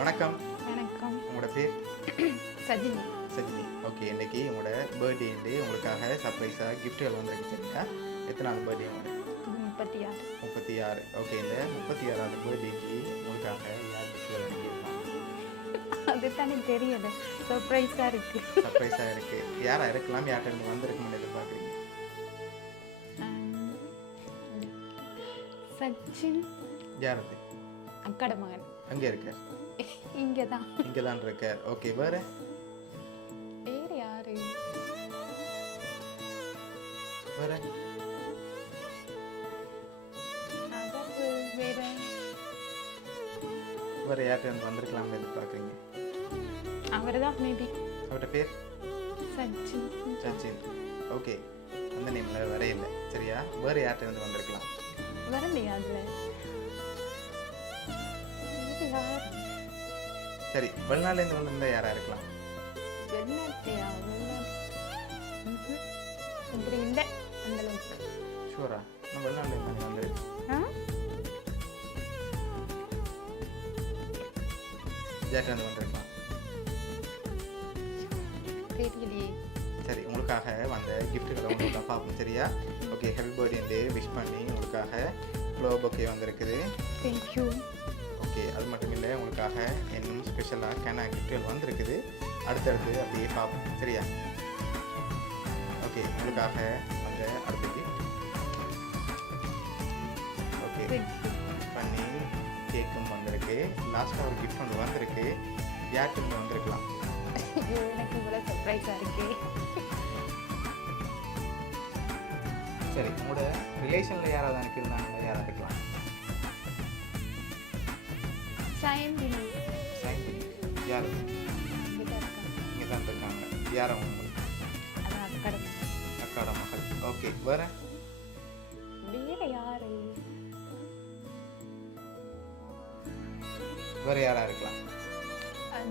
வணக்கம். வணக்கம். உங்களோட பேர்? சஜினி. சஜினி. ஓகே. இன்னைக்கு உங்களோட பர்த்டேண்டு உங்களுக்காக சர்ப்ரைஸாக கிஃப்ட்டுகள் வந்திருக்கு சரியா? எத்தனாவது பர்த்டே உங்களுக்கு? 36. 36. ஓகே. இந்த 36வது பர்த்டேக்கு உங்களுக்காக யார் கிஃப்ட்டுகள் வாங்கியிருக்காங்க? அதுதான் எனக்கு தெரியல. சர்ப்ரைஸாக இருக்கு. சர்ப்ரைஸாக இருக்குது. யாராக இருக்கலாம்? யார்கிட்ட இருந்து வந்திருக்குன்னு எதிர்பார்க்குறீங்க? சச்சின். யார் அது? அக்காட மகன். அங்கே இருக்க? இங்கே தான். இங்கே தான் இருக்கார். ஓகே. வேறு வேறு யாரு? வேறு அதாவது வேறு வேறு யார்கிட்ட இருந்து வந்திருக்கலாம்னு எதிர்பார்க்குறீங்க? அவர் தான் மேபி. அவர்கிட்ட பேர்? சச்சின். சச்சின். ஓகே. அந்த நேமில் வேற இல்லை சரியா? வேறு யார்கிட்ட இருந்து வந்திருக்கலாம்? வரலையா அதில்? வேறு யார்? சரி. வெளிநாட்டிலேருந்து வந்திருந்தால் யாராக இருக்கலாம்? வெளிநாட்டையா? இப்படி இல்லை அந்த அளவுக்கு. ஷூரா? நான் வெளிநாட்டிலேருந்து வந்திருக்கு. யார்கிட்ட இருந்து வந்திருக்கலாம்? தெரியலையே. சரி. உங்களுக்காக வந்த கிஃப்ட்டுகளை உங்களுக்கு பார்ப்போம் சரியா? ஓகே. ஹாப்பி பர்த்டேண்டு விஷ் பண்ணி உங்களுக்காக ஃப்ளவர் பொக்கே வந்திருக்குது. தேங்க்யூ. ஓகே. அது மட்டும் இல்லை உங்களுக்காக இன்னும் ஸ்பெஷலாக கேனா கிஃப்ட்டுகள் வந்திருக்குது. அடுத்தடுத்து அப்படியே பார்ப்போம் சரியா? ஓகே. உங்களுக்காக வந்த அடுத்த கிஃப்ட். ஓகே. பண்ணி கேக்கும் வந்திருக்கு. லாஸ்ட்டாக ஒரு கிஃப்ட் ஒன்று வந்திருக்கு. யார்கிட்ட வந்திருக்கலாம்? எனக்கு இவ்வளோ சர்ப்ரைஸாக இருக்கே. சரி. உங்களோட ரிலேஷனில் யாராவது எனக்கு இருந்தாங்களா? யாராக இருக்கலாம்? சயந்தினி. சைன் யார்? இங்கே தான் இருக்காங்க. இங்கே தான் இருக்காங்க. யார் அவங்க உங்களுக்கு? அதான் அக்காட மகன். அக்காட மகள். ஓகே. வேறு வேறு யாரு? வேறு யாராக இருக்கலாம்?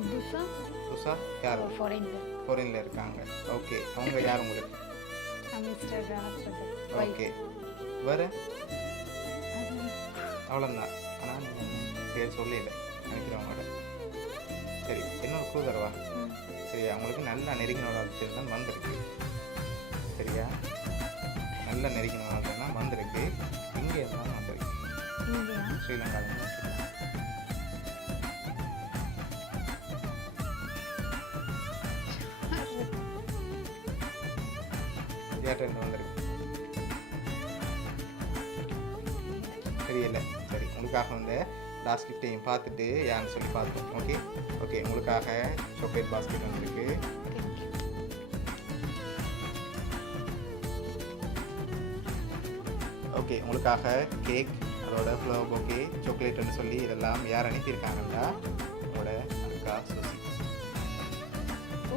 துஷா. உஷா யார்? ஃபாரின்ல. ஃபாரினில் இருக்காங்க. ஓகே. அவங்க யார் உங்களுக்கு? மிஸ்டர் ராஜ். ஓகே. வேறு அவ்வளோதான். ஆனால் நீங்கள் பேர் சொல்லல நினைக்கிறவங்களோட. சரி. இன்னொரு க்ளூ தரவா? சரியா? உங்களுக்கு நல்ல நெருங்கின வாழ்க்கை தான் வந்திருக்கு சரியா? நல்ல நெருங்கின வாழ்க்கை தான் வந்திருக்கு. இங்கே இருந்தாலும் வந்திருக்கு. இந்தியா. ஸ்ரீலங்காவில் வந்திருக்கு. ஏர்டெல் வந்திருக்கு. தெரியல. சரி. உங்களுக்காக வந்து லாஸ்ட் கிஃப்டையும் பார்த்துட்டு யாருன்னு சொல்லி பார்த்துக்கோங்க. ஓகே. ஓகே. உங்களுக்காக சாக்லேட் பாஸ்கெட் வந்திருக்கு. ஓகே. உங்களுக்காக கேக், அதோட ஃப்ளவர் பொக்கே, சாக்லேட்னு சொல்லி இதெல்லாம் யார் அனுப்பியிருக்காங்கன்னா உங்களோட அக்கா சுசி.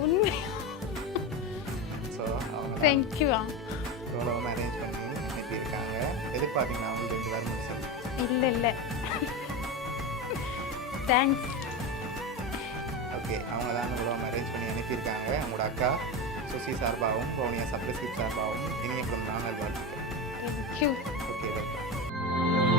உண்மை. ஸோ அவங்க தேங்க்யூ. எவ்வளோ அரேஞ்ச் பண்ணி அனுப்பியிருக்காங்க. எதிர்பார்த்தீங்கன்னா அவங்களுக்கு 2 வாரம் முடிச்சு. இல்லை இல்லை. தேங்க்ஸ். ஓகே. அவங்க தான் இவ்வளோ அரேஞ்ச் பண்ணி அனுப்பியிருக்காங்க. உங்களோட அக்கா சுசி சார்பாகவும் பவுனியா சப்ரஸ்கிப் சார்பாகவும் இனிய பிறந்த நாள் வாழ்த்துக்கள். தேங்க்யூ. ஓகே. வெல்கம்.